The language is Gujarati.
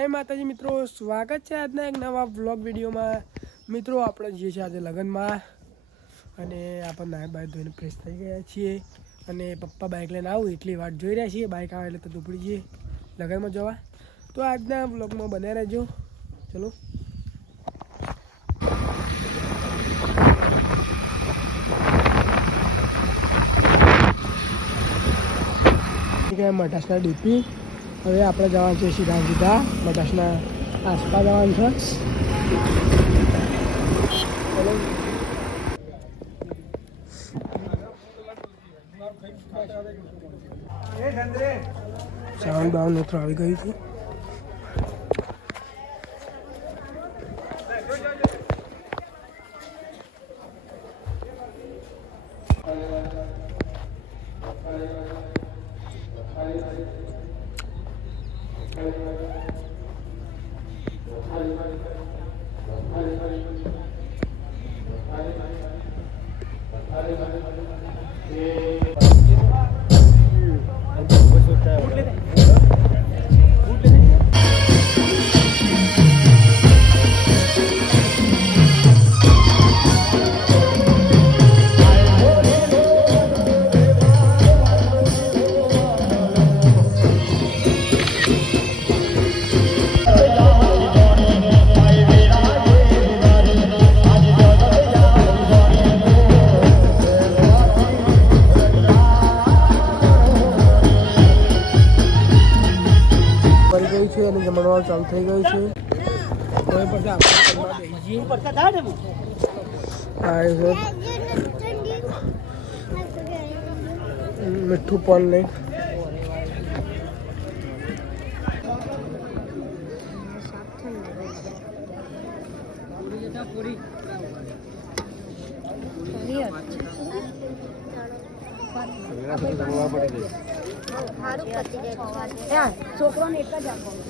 જય માતાજી મિત્રો, સ્વાગત છે આજના એક નવા વ્લોગ વિડીયોમાં. મિત્રો, આપણે જઈએ છીએ આજે લગ્નમાં અને આપણે નાય બાય ધોઈને ફ્રેશ થઈ ગયા છીએ અને પપ્પા બાઇક લઈને આવું, એટલી વાટ જોઈ રહ્યા છીએ. બાઇક આવે એટલે તો દુપડી જઈએ, લગ્નમાં જવા. તો આજના વ્લોગમાં બન્યા રહેજો. ચલો. મટાસના ડીપી હવે આપણે જવાનું છે સીધા સીધા. મટાસના આસપાસ જવાનું છે. સાઉન્ડ બાઉન્ડ મિત્રો આવી ગયું છે પડી ગયું છે અને જમણવાર ચાલુ થઈ ગયું છે. મીઠું પણ નહીં છોકરોને એક જ આપવાનું